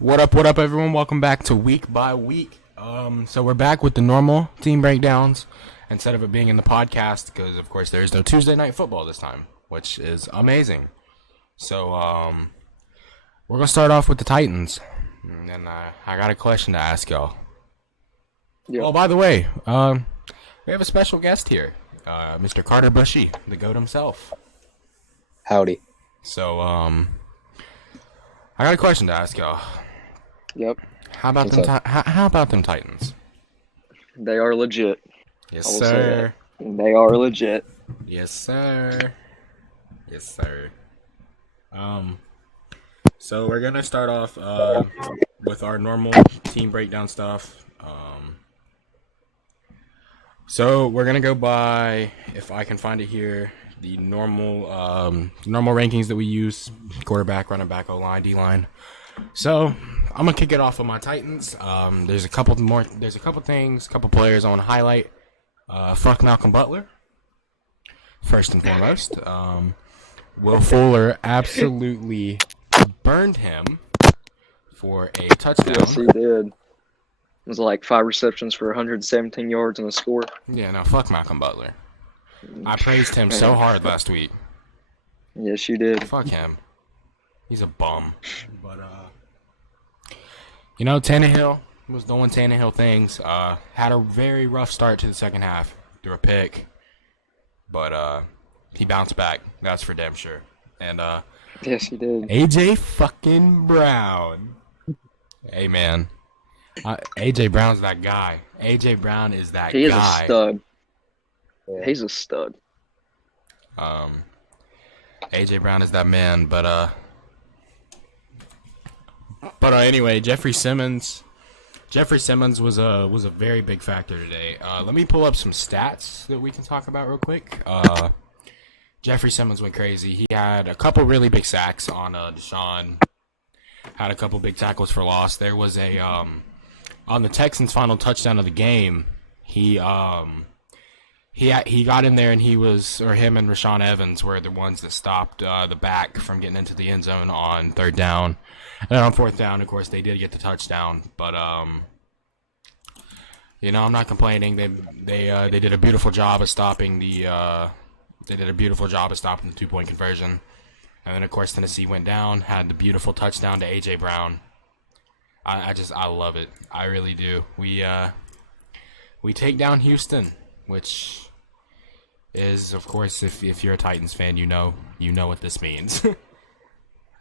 What up, everyone? Welcome back to Week by Week. So we're back with the normal team breakdowns instead of it being in the podcast because, of course, there is no Tuesday night football this time, which is amazing. So, we're gonna start off with the Titans, and I got a question to ask y'all. Yep. Oh, by the way, we have a special guest here, Mr. Carter Bushy, the GOAT himself. Howdy. So, I got a question to ask y'all. Yep. How about how about them Titans? They are legit. Yes, I will say sir. that. They are legit. Yes, sir. Yes, sir. So we're gonna start off with our normal team breakdown stuff. So we're gonna go by, if I can find it here, the normal rankings that we use: quarterback, running back, O-line, D-line. So I'm gonna kick it off with my Titans. There's a couple players I want to highlight. Fuck Malcolm Butler, first and foremost. Will Fuller absolutely burned him for a touchdown. Yes, he did. It was like 5 receptions for 117 yards and a score. Yeah, no, fuck Malcolm Butler. I praised him so hard last week. Yes, you did. Fuck him. He's a bum. But, Tannehill was doing Tannehill things. Had a very rough start to the second half. Threw a pick. But, he bounced back. That's for damn sure. And, Yes, he did. AJ fucking Brown. Hey, man. AJ Brown's that guy. AJ Brown is that guy. He is a stud. Yeah. He's a stud. AJ Brown is that man, but anyway, Jeffrey Simmons was a very big factor today. Let me pull up some stats that we can talk about real quick. Jeffrey Simmons went crazy. He had a couple really big sacks on Deshaun. Had a couple big tackles for loss. There was a on the Texans' final touchdown of the game. He got in there and him and Rashaan Evans were the ones that stopped the back from getting into the end zone on third down. And then on fourth down, of course, they did get the touchdown. But I'm not complaining. They did a beautiful job of stopping the 2-point conversion. And then, of course, Tennessee went down, had the beautiful touchdown to A.J. Brown. I love it. I really do. We take down Houston, which is, of course, if you're a Titans fan, you know what this means.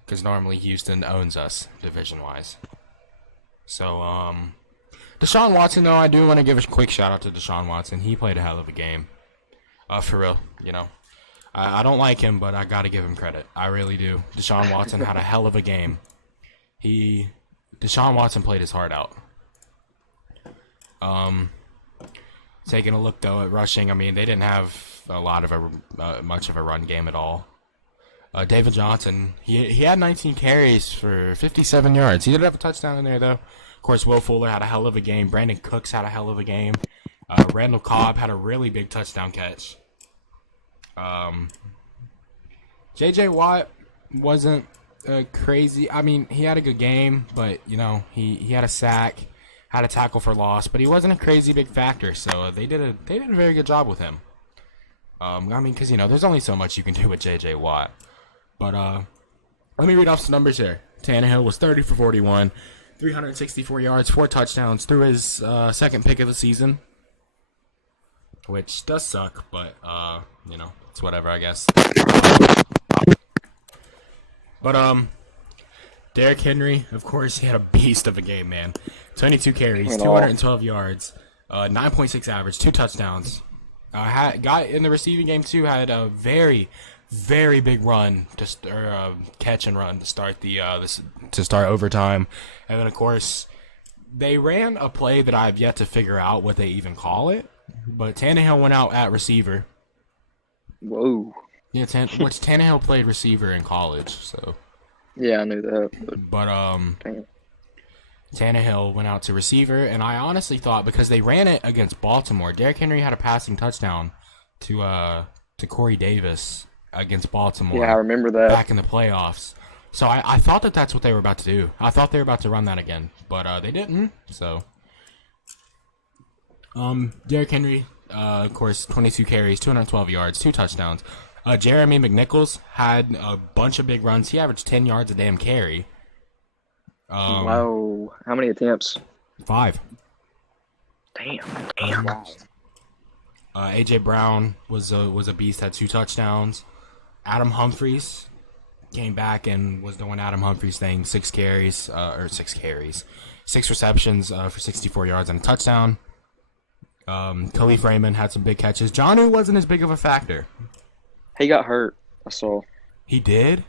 Because normally Houston owns us, division-wise. So, Deshaun Watson, though, I do want to give a quick shout-out to Deshaun Watson. He played a hell of a game. For real, I don't like him, but I gotta give him credit. I really do. Deshaun Watson had a hell of a game. Deshaun Watson played his heart out. Taking a look though at rushing, I mean they didn't have much of a run game at all. David Johnson, he had 19 carries for 57 yards. He did have a touchdown in there though. Of course, Will Fuller had a hell of a game. Brandon Cooks had a hell of a game. Randall Cobb had a really big touchdown catch. J.J. Watt wasn't crazy. I mean, he had a good game, but, he had a sack, had a tackle for loss, but he wasn't a crazy big factor, so they did a very good job with him. Because, there's only so much you can do with J.J. Watt. But, let me read off some numbers here. Tannehill was 30 for 41, 364 yards, 4 touchdowns, threw his second pick of the season. Which does suck, but, it's whatever, I guess. But, Derrick Henry, of course, he had a beast of a game, man. 22 carries, 212 yards, 9.6 average, 2 touchdowns. Got in the receiving game, too, had a very, very big run, catch and run to start to start overtime. And then, of course, they ran a play that I've yet to figure out what they even call it. But Tannehill went out at receiver. Whoa. Yeah, which Tannehill played receiver in college, so. Yeah, I knew that. But Tannehill went out to receiver, and I honestly thought because they ran it against Baltimore, Derrick Henry had a passing touchdown to Corey Davis against Baltimore. Yeah, I remember that. Back in the playoffs. So I thought that that's what they were about to do. I thought they were about to run that again, but they didn't. So, Derrick Henry, of course, 22 carries, 212 yards, 2 touchdowns. Jeremy McNichols had a bunch of big runs. He averaged 10 yards a damn carry. Wow. How many attempts? 5. Damn. Wow. AJ Brown was a beast, had 2 touchdowns. Adam Humphries came back and was doing Adam Humphries thing, 6 receptions for 64 yards and a touchdown. Khalif Raymond had some big catches. Jonnu wasn't as big of a factor. He got hurt. I saw. He did?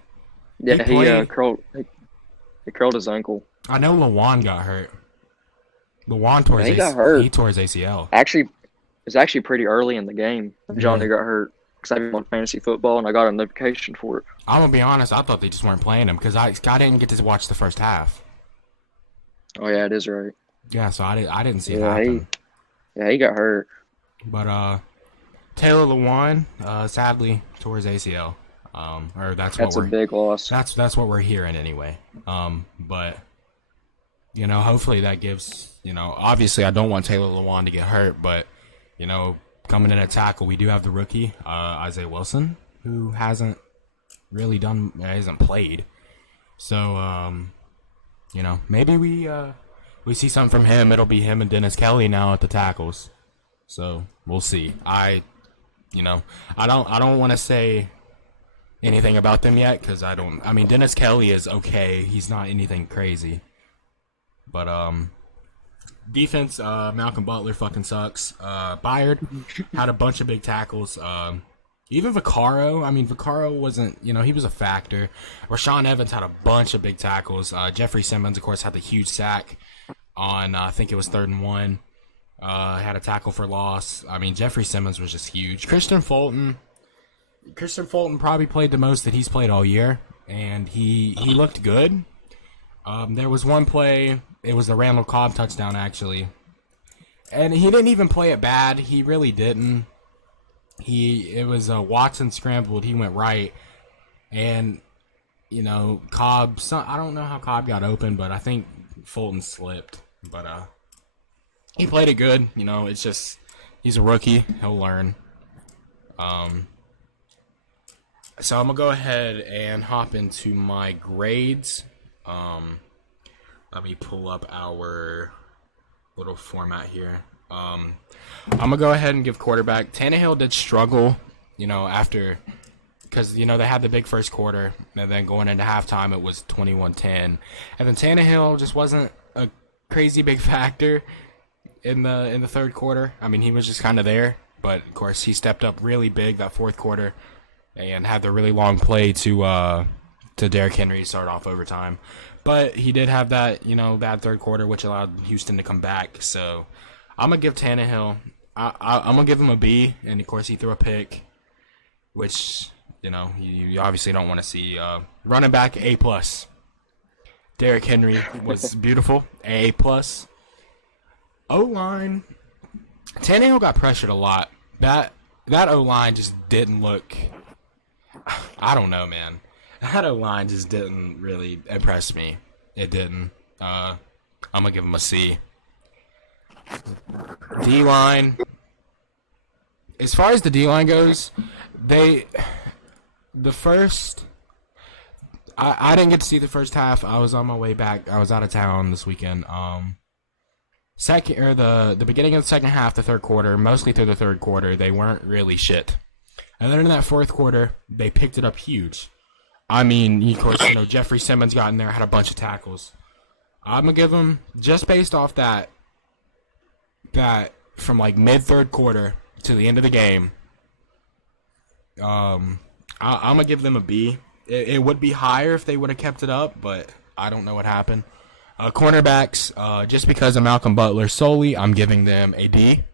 Yeah, he curled his ankle. I know Lawan got hurt. Lawan tore He got hurt. He tore his ACL. Actually, it was actually pretty early in the game. Jonnu got hurt because I've been on fantasy football and I got a notification for it. I'm gonna be honest. I thought they just weren't playing him because I didn't get to watch the first half. Oh yeah, it is right. Yeah, so I didn't see it happen. He got hurt. But Taylor Lewan sadly tore his ACL. Or that's a big loss. That's what we're hearing anyway. But hopefully that gives obviously I don't want Taylor Lewan to get hurt, but coming in at tackle we do have the rookie Isaiah Wilson who hasn't played. So maybe we see something from him. It'll be him and Dennis Kelly now at the tackles. So we'll see. I don't want to say anything about them yet because I mean Dennis Kelly is okay. He's not anything crazy. But defense, Malcolm Butler fucking sucks. Byard had a bunch of big tackles. Even Vaccaro wasn't, he was a factor. Rashaan Evans had a bunch of big tackles. Jeffrey Simmons, of course, had the huge sack on, I think it was 3rd and 1. Had a tackle for loss. I mean, Jeffrey Simmons was just huge. Christian Fulton probably played the most that he's played all year, and he looked good. There was one play, it was the Randall Cobb touchdown, actually. And he didn't even play it bad. He really didn't. It was Watson scrambled. He went right, and Cobb. I don't know how Cobb got open, but I think Fulton slipped. But he played it good. It's just he's a rookie. He'll learn. So I'm gonna go ahead and hop into my grades. Let me pull up our little format here. I'm gonna go ahead and give quarterback. Tannehill did struggle, after because they had the big first quarter, and then going into halftime it was 21-10, and then Tannehill just wasn't a crazy big factor in the third quarter. I mean, he was just kind of there, but of course he stepped up really big that fourth quarter and had the really long play to Derrick Henry to start off overtime. But he did have that bad third quarter, which allowed Houston to come back. So I'm gonna give Tannehill. I'm gonna give him a B, and of course he threw a pick, which you obviously don't want to see. Running back A+. Derrick Henry was beautiful, A+. O-line, Tannehill got pressured a lot. That O-line just didn't look. I don't know, man. That O-line just didn't really impress me. It didn't. I'm gonna give him a C. D-line. As far as the D-line goes, I didn't get to see the first half. I was on my way back. I was out of town this weekend. The beginning of the second half, the third quarter, mostly through the third quarter, they weren't really shit. And then in that fourth quarter, they picked it up huge. I mean, of course, Jeffrey Simmons got in there, had a bunch of tackles. I'm gonna give him, just based off that from like mid-third quarter to the end of the game, I'm gonna give them a B. It would be higher if they would have kept it up, but I don't know what happened. Cornerbacks, just because of Malcolm Butler solely, I'm giving them a D.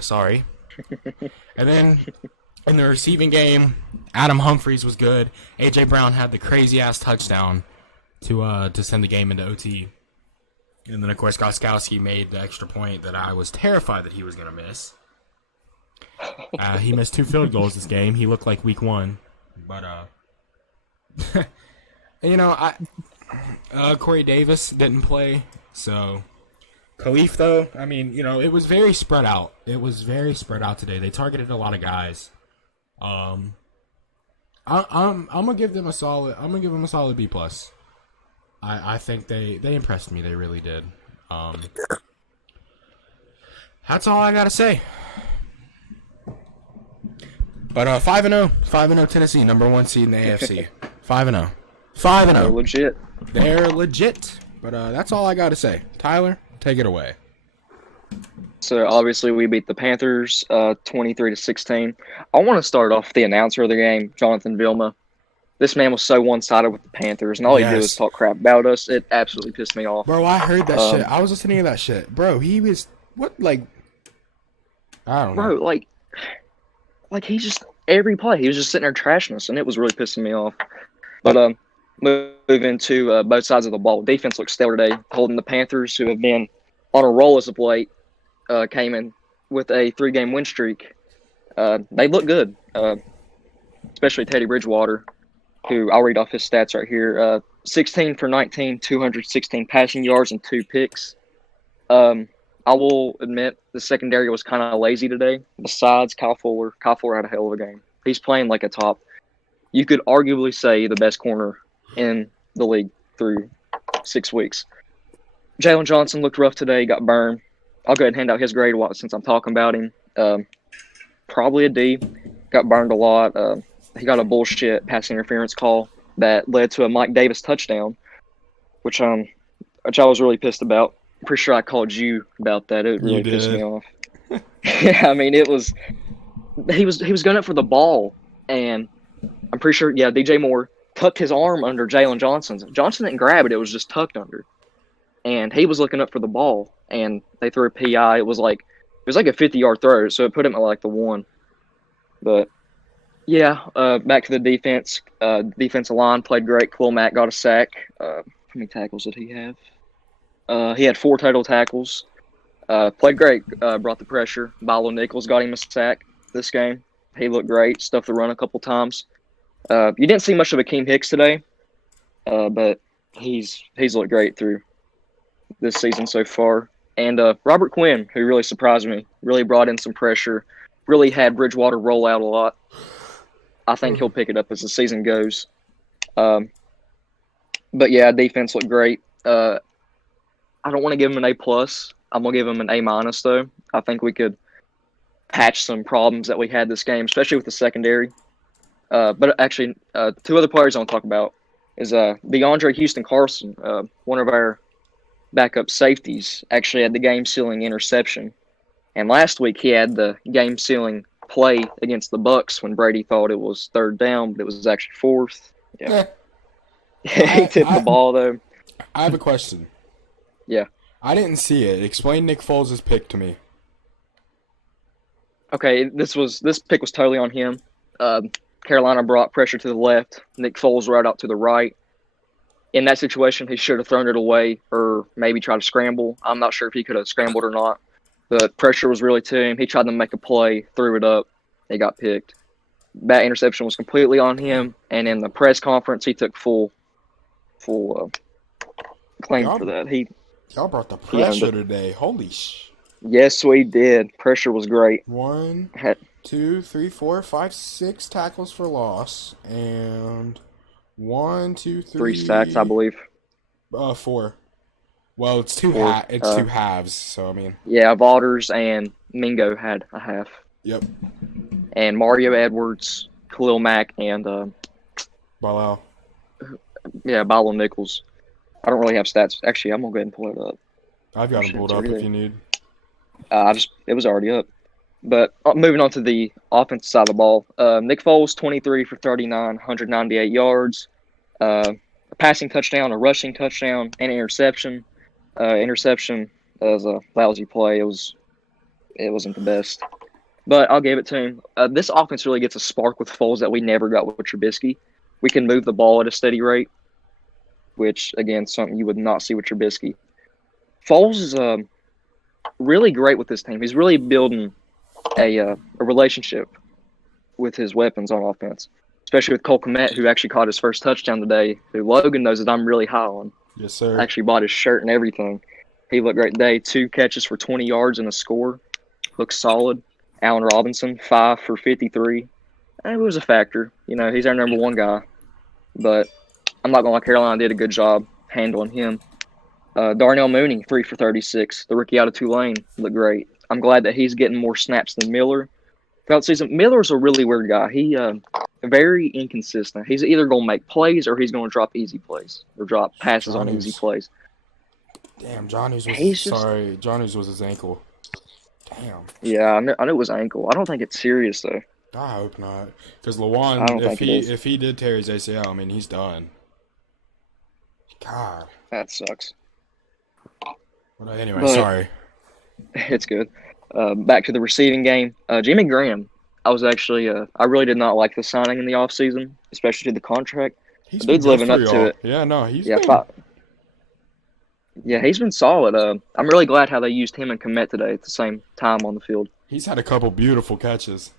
Sorry. And then in the receiving game, Adam Humphries was good. AJ Brown had the crazy-ass touchdown to send the game into OT. And then, of course, Gostkowski made the extra point that I was terrified that he was going to miss. He missed 2 field goals this game. He looked like week 1. But Corey Davis didn't play, so Khalif though. I mean, it was very spread out. It was very spread out today. They targeted a lot of guys. I'm gonna give them a solid. I'm gonna give them a solid B plus. I think they impressed me. They really did. That's all I gotta say. But 5-0, 5-0 Tennessee, number 1 seed in the AFC. 5-0, 5-0. Legit. They're legit. But that's all I gotta say. Tyler, take it away. So obviously we beat the Panthers 23-16. I want to start off the announcer of the game, Jonathan Vilma. This man was so one-sided with the Panthers, and all he did was talk crap about us. It absolutely pissed me off. Bro, I heard that shit. I was listening to that shit. Bro, he was I don't know. Bro, like he just every play he was just sitting there trashing us, and it was really pissing me off. But moving to both sides of the ball, defense looked stellar today, holding the Panthers, who have been on a roll as of late, came in with a 3-game win streak. They look good, especially Teddy Bridgewater, who I'll read off his stats right here. 16 for 19, 216 passing yards and 2 picks. I will admit the secondary was kind of lazy today. Besides Kyle Fuller had a hell of a game. He's playing like a top. You could arguably say the best corner in the league through 6 weeks. Jalen Johnson looked rough today, got burned. I'll go ahead and hand out his grade since I'm talking about him. Probably a D. Got burned a lot. He got a bullshit pass interference call that led to a Mike Davis touchdown, which I was really pissed about. I'm pretty sure I called you about that. It really pissed me off. Yeah, I mean, he was going up for the ball, and I'm pretty sure, DJ Moore tucked his arm under Jalen Johnson's. Johnson didn't grab it; it was just tucked under, and he was looking up for the ball, and they threw a PI. It was like a 50-yard throw, so it put him at like the 1. But yeah, back to the defense. Defensive line played great. Khalil Mack got a sack. How many tackles did he have? He had 4 total tackles. Played great. Brought the pressure. Bilo Nichols got him a sack this game. He looked great. Stuffed the run a couple times. You didn't see much of Akeem Hicks today, but he's looked great through this season so far. And Robert Quinn, who really surprised me, really brought in some pressure, really had Bridgewater roll out a lot. I think he'll pick it up as the season goes. But yeah, defense looked great. I don't want to give him an A+. I'm going to give him an A- though. I think we could patch some problems that we had this game, especially with the secondary. But actually, 2 other players I want to talk about is DeAndre Houston Carson, one of our backup safeties, actually had the game-sealing interception. And last week he had the game-sealing play against the Bucks when Brady thought it was 3rd down, but it was actually 4th. Yeah. He tipped the ball, though. I have a question. Yeah. I didn't see it. Explain Nick Foles' pick to me. Okay, this pick was totally on him. Carolina brought pressure to the left. Nick Foles right out to the right. In that situation, he should have thrown it away or maybe tried to scramble. I'm not sure if he could have scrambled or not. But pressure was really to him. He tried to make a play, threw it up. He got picked. That interception was completely on him. And in the press conference, he took full claim for that. Y'all brought the pressure today. Holy sh! Yes, we did. Pressure was great. 1, 2, 3, 4, 5, 6 tackles for loss, and 1, 2, 3. 3 sacks, I believe. 4. Well, it's two halves. So I mean. Yeah, Vaughters and Mingo had a half. Yep. And Mario Edwards, Khalil Mack, and Bilal. Yeah, Bilo Nichols. I don't really have stats. Actually, I'm gonna go ahead and pull it up. I've got them pulled up if you need. It was already up. But moving on to the offensive side of the ball, Nick Foles 23 for 39, 198 yards, a passing touchdown, a rushing touchdown, and an interception. Interception was a lousy play. It wasn't the best, but I'll give it to him. This offense really gets a spark with Foles that we never got with Trubisky. We can move the ball at a steady rate, which, again, something you would not see with Trubisky. Foles is really great with this team. He's really building a relationship with his weapons on offense. especially with Cole Kmet, who actually caught his first touchdown today, who Logan knows that I'm really high on. Yes, sir. I actually bought his shirt and everything. He looked great today. 2 catches for 20 yards and a score. Looks solid. Allen Robinson, 5 for 53. And it was a factor. You know, he's our number 1 guy. But I'm not going to lie, Carolina did a good job handling him. Darnell Mooney, 3 for 36. The rookie out of Tulane looked great. I'm glad that he's getting more snaps than Miller. Throughout the season, Miller's a really weird guy. He very inconsistent. He's either going to make plays or he's going to drop easy plays or drop passes on easy plays. Damn, Johnny's was Johnny's was his ankle. Damn. Yeah, I knew it was ankle. I don't think it's serious though. I hope not, because Lawan, if he did tear his ACL, I mean he's done. God. That sucks. Well, anyway, sorry. It's good. Back to the receiving game. Jimmy Graham. I was actually I really did not like the signing in the offseason, especially the contract. The dude's living up to it. Yeah, no, he's he's been solid. I'm really glad how they used him and Kmet today at the same time on the field. He's had a couple beautiful catches.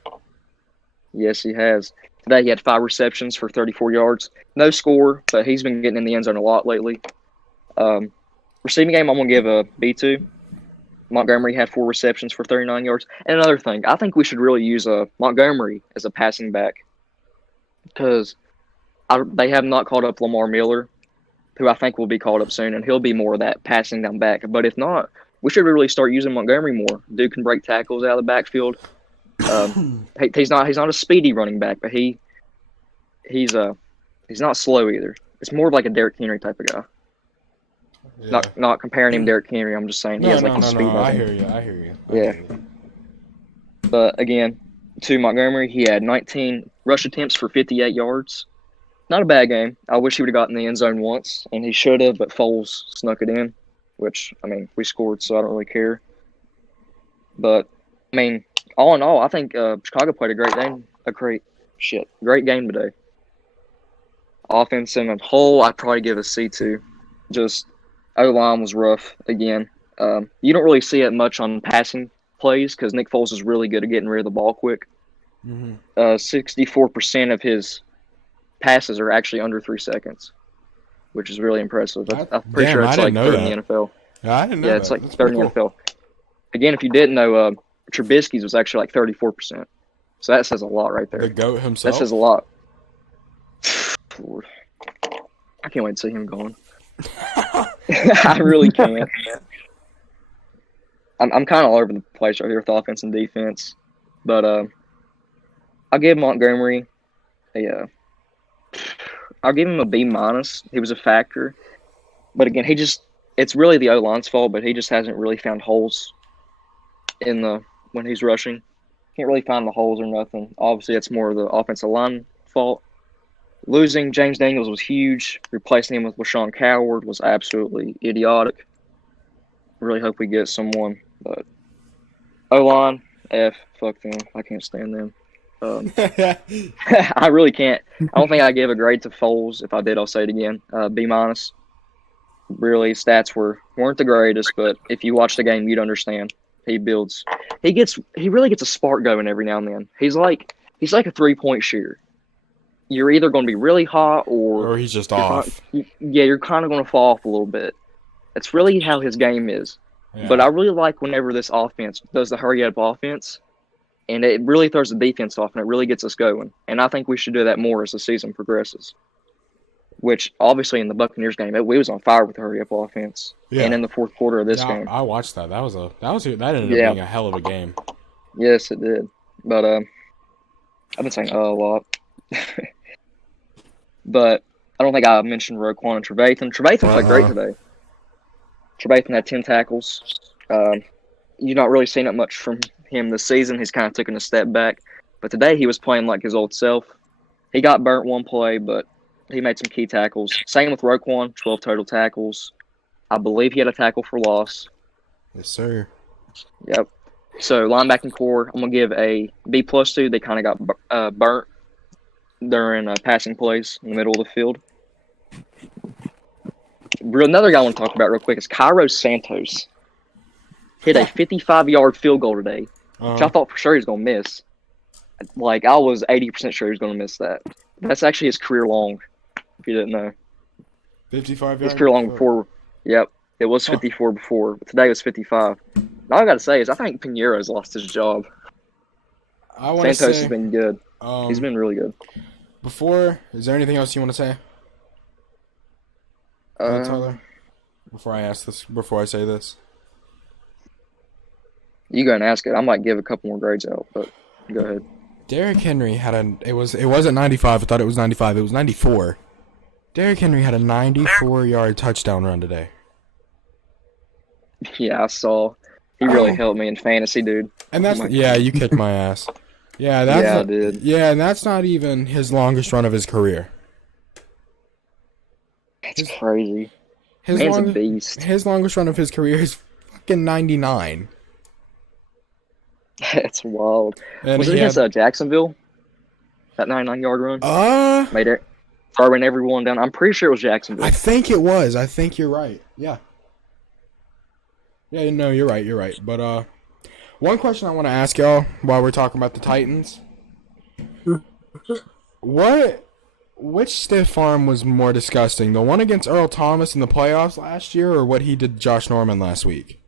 Yes, he has. Today he had 5 receptions for 34 yards. No score, but he's been getting in the end zone a lot lately. Receiving game, I'm going to give a B2. Montgomery had 4 receptions for 39 yards. And another thing, I think we should really use Montgomery as a passing back because they have not called up Lamar Miller, who I think will be called up soon, and he'll be more of that passing down back. But if not, we should really start using Montgomery more. Dude can break tackles out of the backfield. He's not a speedy running back, but he's not slow either. It's more of like a Derrick Henry type of guy. Yeah. Not comparing him to Derrick Henry. I'm just saying he has like speed. I hear you. Yeah. But again, to Montgomery, he had 19 rush attempts for 58 yards. Not a bad game. I wish he would have gotten in the end zone once, and he should have, but Foles snuck it in, which, I mean, we scored, so I don't really care. But, I mean, all in all, I think Chicago played a great game. Great game today. Offense in a whole, I'd probably give a C2. Just O-line was rough again. You don't really see it much on passing plays because Nick Foles is really good at getting rid of the ball quick. 64% of his passes are actually under 3 seconds, which is really impressive. I'm pretty sure it's like third in the NFL. Yeah, I didn't know that. It's like third in the NFL. Again, if you didn't know, Trubisky's was actually like 34%. So that says a lot right there. The GOAT himself? That says a lot. Lord. I can't wait to see him going. I really can't. I'm kind of all over the place right here with offense and defense. But I'll give Montgomery I'll give him a B-. He was a factor. But again, it's really the O-line's fault, but he just hasn't really found holes when he's rushing. Can't really find the holes or nothing. Obviously, that's more of the offensive line fault. Losing James Daniels was huge. Replacing him with LaShawn Coward was absolutely idiotic. Really hope we get someone. But O-line, F, fuck them. I can't stand them. I really can't. I don't think I gave a grade to Foles. If I did, I'll say it again. B-. Really, stats weren't the greatest, but if you watch the game, you'd understand. He really gets a spark going every now and then. He's like a 3-point shooter. You're either going to be really hot or he's just off. You're kind of going to fall off a little bit. That's really how his game is. Yeah. But I really like whenever this offense does the hurry-up offense, and it really throws the defense off, and it really gets us going. And I think we should do that more as the season progresses. Which, obviously, in the Buccaneers game, we was on fire with the hurry-up offense. Yeah. And in the fourth quarter of this game. I watched that. That ended up being a hell of a game. Yes, it did. But I've been saying a lot. But I don't think I mentioned Roquan and Trevathan. Trevathan played great today. Trevathan had 10 tackles. You've not really seen it much from him this season. He's kind of taken a step back. But today he was playing like his old self. He got burnt one play, but he made some key tackles. Same with Roquan, 12 total tackles. I believe he had a tackle for loss. Yes, sir. Yep. So linebacking core, I'm going to give a B+ to. They kind of got burnt during passing plays in the middle of the field. Another guy I want to talk about real quick is Cairo Santos. Hit a 55-yard field goal today, which I thought for sure he was going to miss. Like, I was 80% sure he was going to miss that. That's actually his career long. If you didn't know, 55 his yards. career long before. Yep, it was 54 before. But today was 55. All I gotta say is I think Pinheiro's lost his job. I want to Santos say has been good. He's been really good. Is there anything else you want to say? Tyler? Before I say this. You go and ask it. I might give a couple more grades out, but go ahead. Derrick Henry had it wasn't 95. I thought it was 95. It was 94. Derrick Henry had a 94-yard touchdown run today. Yeah, I saw. He really helped me in fantasy, dude. And that's you kicked my ass. Yeah, I did. Yeah, and that's not even his longest run of his career. That's crazy. Man's a beast. His longest run of his career is fucking 99. That's wild. And was it against Jacksonville? That 99-yard run? Made it. Throwing everyone down. I'm pretty sure it was Jacksonville. I think it was. I think you're right. Yeah. Yeah, no, you're right. But one question I want to ask y'all while we're talking about the Titans. Which stiff arm was more disgusting? The one against Earl Thomas in the playoffs last year, or what he did to Josh Norman last week?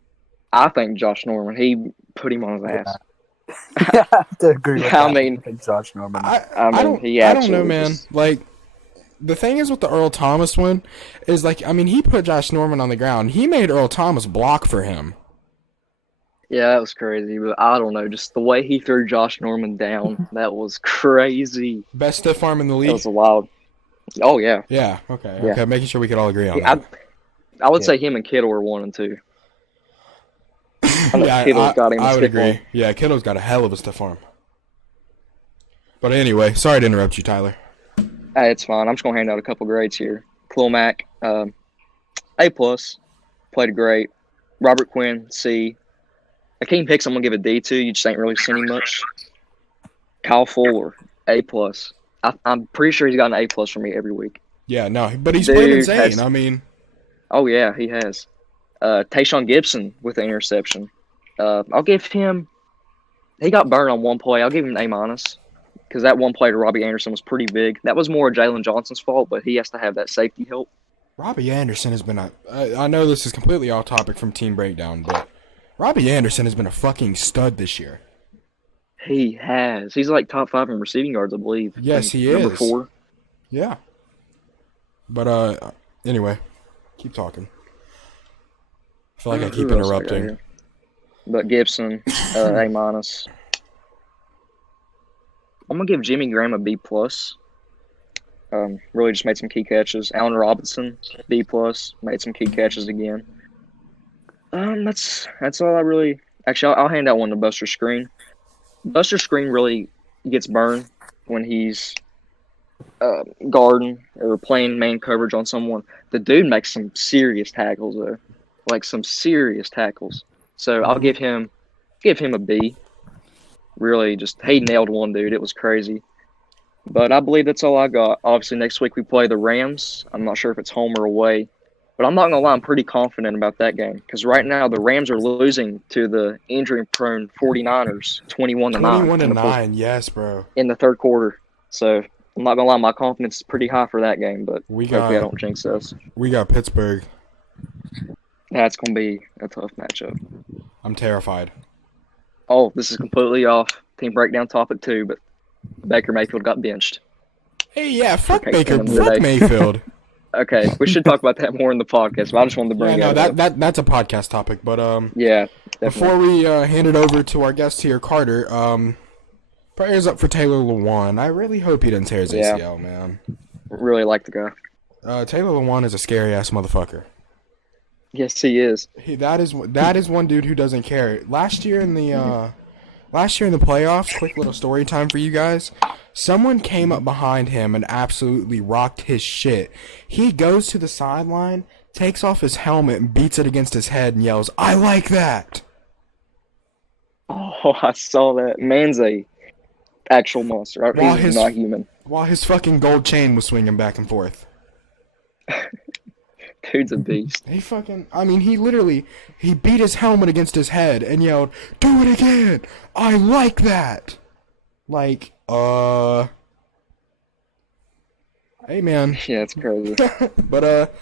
I think Josh Norman. He put him on his ass. Yeah, I have to agree with that. I mean, Josh Norman. I don't know, man. Like, the thing is with the Earl Thomas one is, like, I mean, he put Josh Norman on the ground. He made Earl Thomas block for him. Yeah, that was crazy, but I don't know. Just the way he threw Josh Norman down, that was crazy. Best stiff arm in the league? That was wild. Oh, yeah. Yeah, okay. Yeah. Okay, making sure we could all agree on that. I would say him and Kittle are 1 and 2. I would agree. Arm. Yeah, Kittle's got a hell of a stiff arm. But anyway, sorry to interrupt you, Tyler. Hey, it's fine. I'm just going to hand out a couple grades here. Clomac, A+. Played great. Robert Quinn, C. Akeem Hicks, I'm going to give a D to. You just ain't really seen him much. Kyle Fuller, A+. I'm pretty sure he's got an A+ from me every week. Yeah, no, but he's played insane. Oh, yeah, he has. Tayshaun Gibson with the interception. I'll give him – he got burned on one play. I'll give him an A- because that one play to Robbie Anderson was pretty big. That was more Jalen Johnson's fault, but he has to have that safety help. Robbie Anderson has been I know this is completely off topic from Team Breakdown, but Robbie Anderson has been a fucking stud this year. He has. He's like top 5 in receiving yards, I believe. Yes, he is. Number 4. Yeah. But, anyway, keep talking. I feel like I keep interrupting. But Gibson, A-. I'm going to give Jimmy Graham a B+. Really just made some key catches. Allen Robinson, B+. Made some key catches again. That's all I really... Actually, I'll hand out one to Buster Screen. Buster Screen really gets burned when he's guarding or playing man coverage on someone. The dude makes some serious tackles, though. Like, some serious tackles. So I'll give him a B. Really, he nailed one dude. It was crazy. But I believe that's all I got. Obviously, next week we play the Rams. I'm not sure if it's home or away. But I'm not going to lie, I'm pretty confident about that game. Because right now, the Rams are losing to the injury-prone 49ers, 21-9. 21-9, yes, bro. In the third quarter. So, I'm not going to lie, my confidence is pretty high for that game. But hopefully I don't jinx us. We got Pittsburgh. That's going to be a tough matchup. I'm terrified. Oh, this is completely off Team Breakdown topic too, but Baker Mayfield got benched. Hey, yeah, fuck Baker. Fuck Mayfield. Okay, we should talk about that more in the podcast, but I just wanted to bring it up. That's a podcast topic, but yeah, definitely. Before we hand it over to our guest here, Carter, prayers up for Taylor Lewan. I really hope he didn't tear his ACL, man. Really like the guy. Taylor Lewan is a scary-ass motherfucker. Yes, he is. That is one dude who doesn't care. Last year in the playoffs, quick little story time for you guys. Someone came up behind him and absolutely rocked his shit. He goes to the sideline, takes off his helmet and beats it against his head and yells, "I like that." Oh, I saw that. Man's a actual monster. He's not human. While his fucking gold chain was swinging back and forth. Dude's a beast. He beat his helmet against his head and yelled, "Do it again! I like that!" Like, Hey, man. Yeah, it's crazy. But,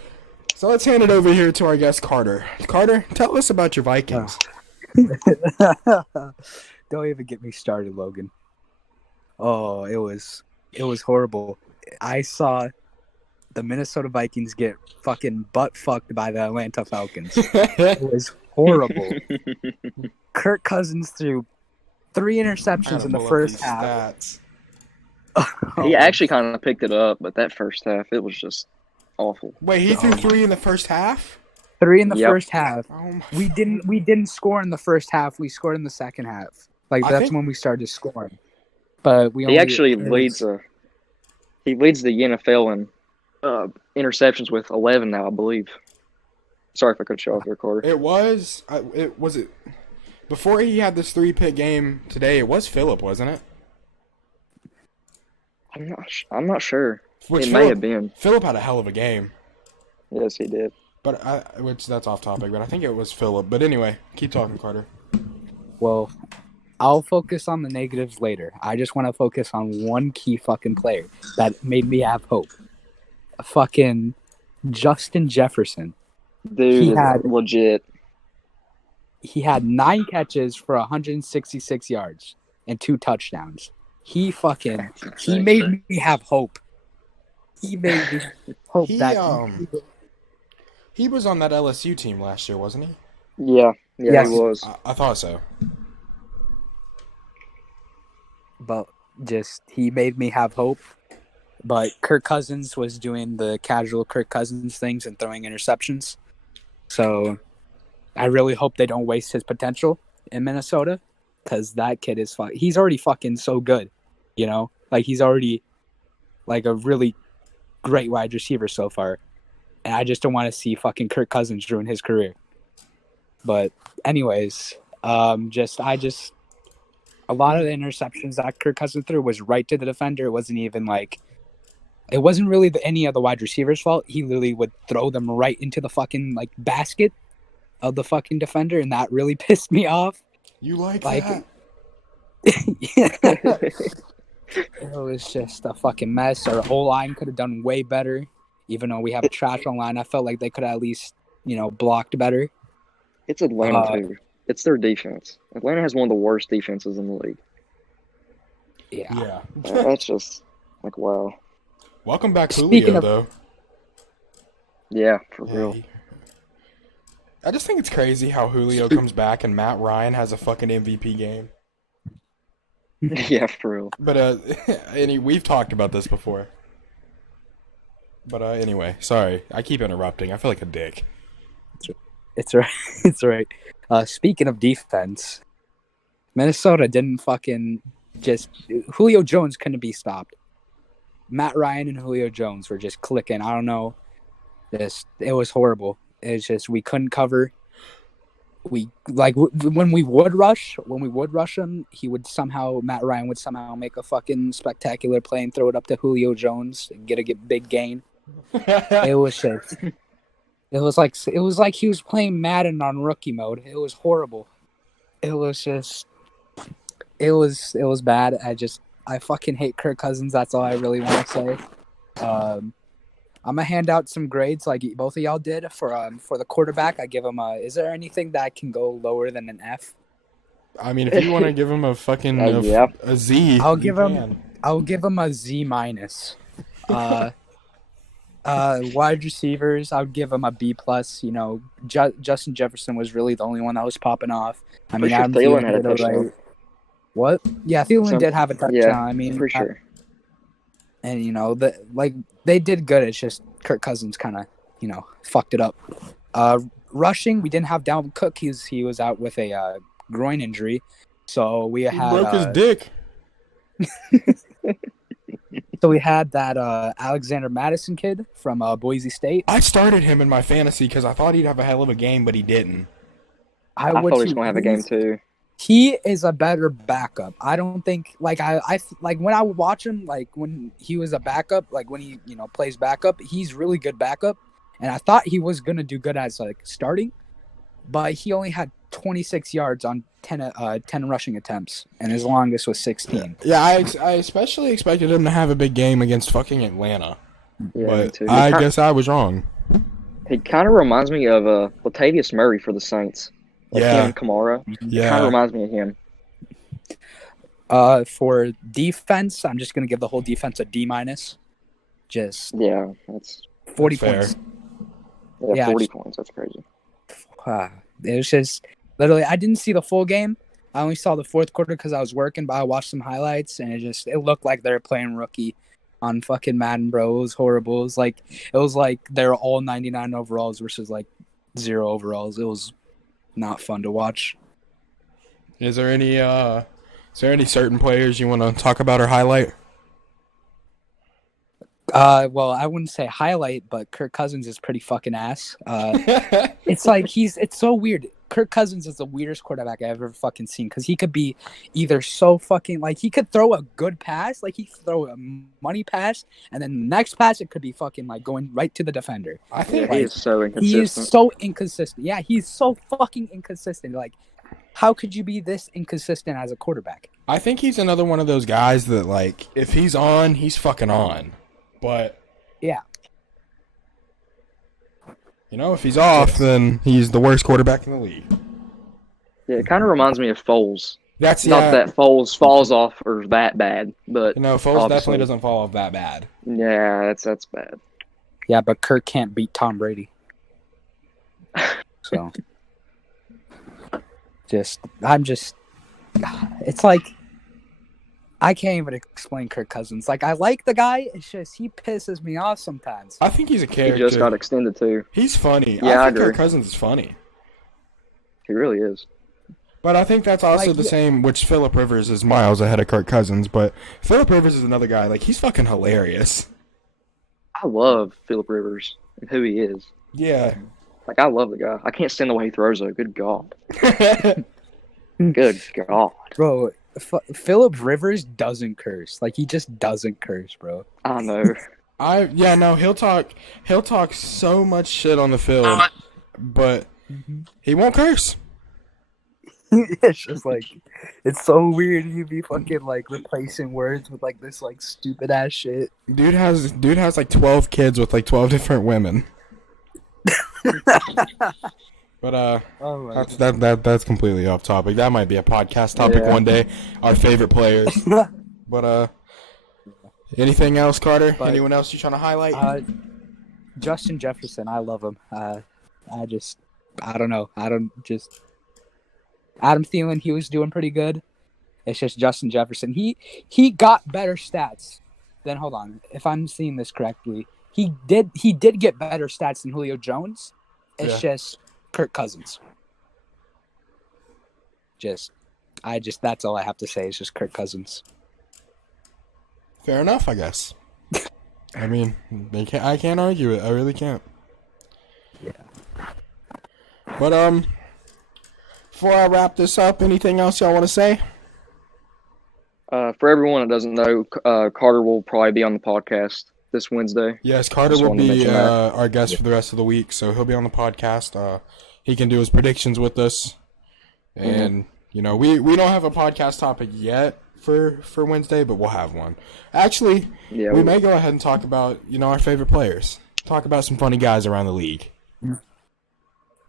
so let's hand it over here to our guest, Carter. Carter, tell us about your Vikings. Don't even get me started, Logan. Oh, it was horrible. I saw the Minnesota Vikings get fucking butt fucked by the Atlanta Falcons. It was horrible. Kirk Cousins threw 3 interceptions in the first half. Stats. He actually kind of picked it up, but that first half, it was just awful. Wait, he threw 3 in the first half? 3 in the Yep. first half. Oh my. We didn't score in the first half. We scored in the second half. Like I that's think- when we started scoring. But we He only, actually it leads was- the NFL in interceptions with 11 now, I believe. Sorry if I cut you off there, Carter. It was. Was it before he had this 3-pick game today? It was Phillip, wasn't it? I'm not sure. Which It may have been. Phillip had a hell of a game, Yes, he did. but which that's off topic. But I think it was Phillip. But anyway, keep talking, Carter. Well, I'll focus on the negatives later. I just want to focus on one key fucking player that made me have hope. Fucking Justin Jefferson. Dude, He is had- legit. He had 9 catches for 166 yards and 2 touchdowns. He made me have hope. He made me hope He was on that LSU team last year, wasn't he? Yeah, Yes. he was. I thought so. But just he made me have hope. But Kirk Cousins was doing the casual Kirk Cousins things and throwing interceptions. So I really hope they don't waste his potential in Minnesota, because that kid is he's already fucking so good, you know? Like he's already like a really great wide receiver so far. And I just don't want to see fucking Kirk Cousins ruin his career. But anyways, a lot of the interceptions that Kirk Cousins threw was right to the defender. It wasn't really any of the wide receivers' fault. He literally would throw them right into the fucking like basket of the fucking defender, and that really pissed me off. You like Like- that? It was just a fucking mess. Our O-line could have done way better, even though we have a trash O-line. I felt like they could have at least, blocked better. It's Atlanta, too. It's their defense. Atlanta has one of the worst defenses in the league. Yeah. Yeah. That's just, like, wow. Welcome back, Speaking Julio, of- though. Yeah, for Yeah, real. I just think it's crazy how Julio comes back and Matt Ryan has a fucking MVP game. Yeah, for real. But we've talked about this before. But anyway, sorry, I keep interrupting. I feel like a dick. It's right. It's right. Speaking of defense, Minnesota didn't fucking Julio Jones couldn't be stopped. Matt Ryan and Julio Jones were just clicking. I don't know. It was horrible. It's just we couldn't cover. When we would rush him, Matt Ryan would somehow make a fucking spectacular play and throw it up to Julio Jones and get a big gain. It was like he was playing Madden on rookie mode. It was horrible. It was bad. I fucking hate Kirk Cousins. That's all I really want to say. I'm gonna hand out some grades like both of y'all did for the quarterback. I give him is there anything that can go lower than an F? I mean, if you want to give him a fucking Yeah. a Z, I'll you give can. him a Z minus. Wide receivers, I would give him a B plus. Justin Jefferson was really the only one that was popping off. I mean, Pretty sure Adam Thielen Thielen had a did all touchdown. right. What? Yeah, Thielen did have a touchdown. Yeah, I mean, for sure. and they did good. It's just Kirk Cousins kind of fucked it up. Rushing, we didn't have Dalvin Cook. He was out with a groin injury, so we He had broke his dick. So we had that Alexander Madison kid from Boise State. I started him in my fantasy because I thought he'd have a hell of a game, but he didn't. I thought he was going to have a game, too. He is a better backup. I don't think when I watch him, like when he was a backup, like when he plays backup, he's really good backup. And I thought he was gonna do good as starting, but he only had 26 yards on 10 rushing attempts, and his longest was 16. Yeah, I especially expected him to have a big game against fucking Atlanta. Yeah, me but too. I guess I was wrong. He kind of reminds me of Latavius Murray for the Saints. Like him Yeah, and Kamara. Kind of yeah. reminds me of him. For defense, I'm just gonna give the whole defense a D minus. Just Yeah, that's 40 fair. points. yeah, Yeah, 40 just- points. That's crazy. It was just literally. I didn't see the full game. I only saw the fourth quarter because I was working, but I watched some highlights, and it looked like they were playing rookie on fucking Madden, bro. It was horrible. It was like they were all 99 overalls versus like 0 overalls. It was not fun to watch. Is there any certain players you want to talk about or highlight? Well, I wouldn't say highlight, but Kirk Cousins is pretty fucking ass. It's like it's so weird. Kirk Cousins is the weirdest quarterback I've ever fucking seen because he could be either so fucking like he could throw a good pass, like he could throw a money pass, and then the next pass it could be fucking like going right to the defender. I Yeah, think he is so inconsistent. He is so inconsistent. Yeah, he's so fucking inconsistent. Like, how could you be this inconsistent as a quarterback? I think he's another one of those guys that like if he's on, he's fucking on. But Yeah. you know, if he's off, then he's the worst quarterback in the league. Yeah, it kind of reminds me of Foles. That's Not that Foles falls off or is that bad, but You know, Foles obviously. definitely doesn't fall off that bad. Yeah, that's bad. Yeah, but Kirk can't beat Tom Brady. So, it's like, I can't even explain Kirk Cousins. Like, I like the guy, it's just, he pisses me off sometimes. I think he's a He character. just got extended too. He's funny. Yeah, I I think Kirk agree. Cousins is funny. He really is. But I think that's also Like, the yeah. same, which Phillip Rivers is miles ahead of Kirk Cousins, but Phillip Rivers is another guy, like, he's fucking hilarious. I love Philip Rivers and who he is. Yeah. Like, I love the guy. I can't stand the way he throws, though. Good God. Good God. Bro, Phillip Rivers doesn't curse. Like, he just doesn't curse, bro. I know. He'll talk so much shit on the field, but he won't curse. It's just like, it's so weird. He'd be fucking like replacing words with like this like stupid ass shit. Dude has like 12 kids with like 12 different women. But Oh my that's completely off topic. That might be a podcast topic Yeah. one day. Our favorite players. But anything else, Carter? But- Anyone else you trying to highlight? Justin Jefferson, I love him. I don't know. Adam Thielen, he was doing pretty good. It's just Justin Jefferson. He got better stats than, hold on, if I'm seeing this correctly, he did get better stats than Julio Jones. It's just Kirk Cousins. That's all I have to say. It's just Kirk Cousins. Fair enough, I guess. I mean, I can't argue it. I really can't. Yeah. But before I wrap this up, anything else y'all want to say? For everyone that doesn't know, Carter will probably be on the podcast this Wednesday. Yes, Carter Just will wanted to be mention that. our guest for the rest of the week, so he'll be on the podcast. He can do his predictions with us, and you know, we don't have a podcast topic yet for Wednesday, but we'll have one. Actually, Yeah, we may go ahead and talk about our favorite players. Talk about some funny guys around the league.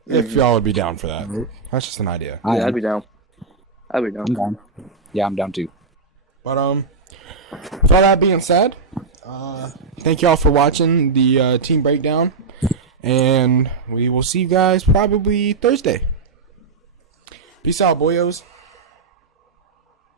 If y'all would be down for that, that's just an idea. I Yeah, am. I'd be down. I'm down. Yeah, I'm down too. But with all that being said, thank y'all for watching the team breakdown, and we will see you guys probably Thursday. Peace out, boyos.